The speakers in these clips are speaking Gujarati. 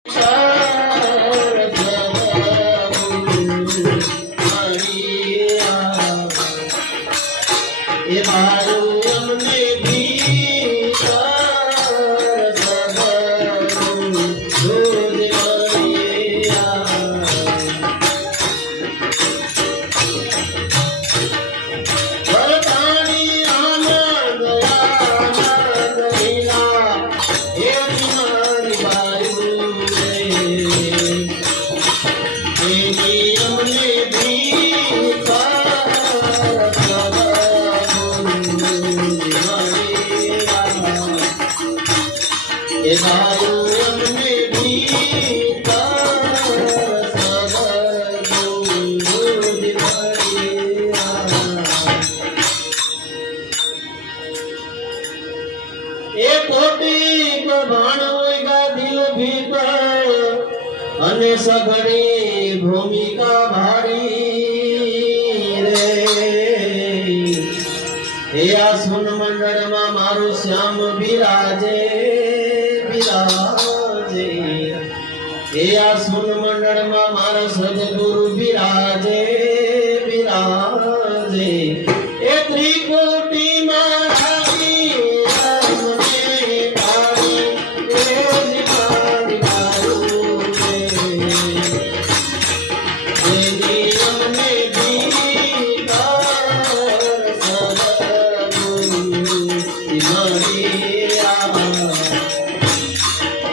એ મારું અમને અને સઘળી ભૂમિકા ભારી. સુન મંડળમાં મારું શ્યામ બિરાજે બિરાજે એ આ સુન મંડળમાં મારો સદગુરુ બિરાજે બિરાજે એ ત્રિકોટીમાં રમને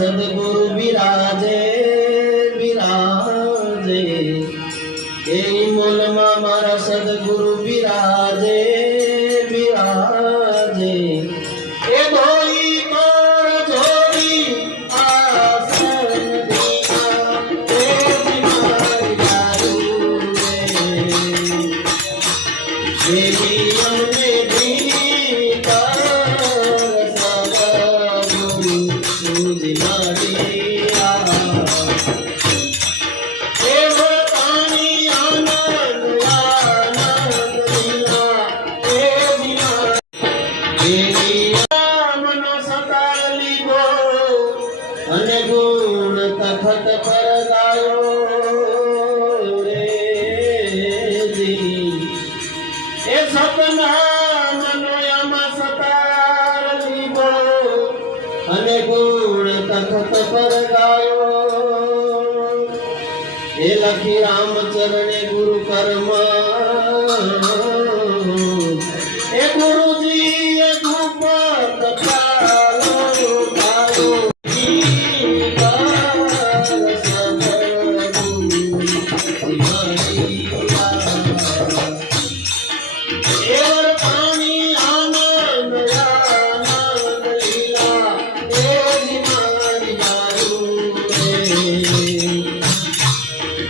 મારા સદગુરુ બિરાજે બિરાજે એ મોલમાં મારા સદગુરુ બિરાજે બિરાજે એ ધોઈ કર જોડી આસન દીના એ મારી દારૂ રે દેવી તખત પર ગાયો રે. એ સપના મનોયામાં સતાર લીધો અને ગુણ તખત પર ગાયો એ લખી રામચરણે ગુરુ કર્મ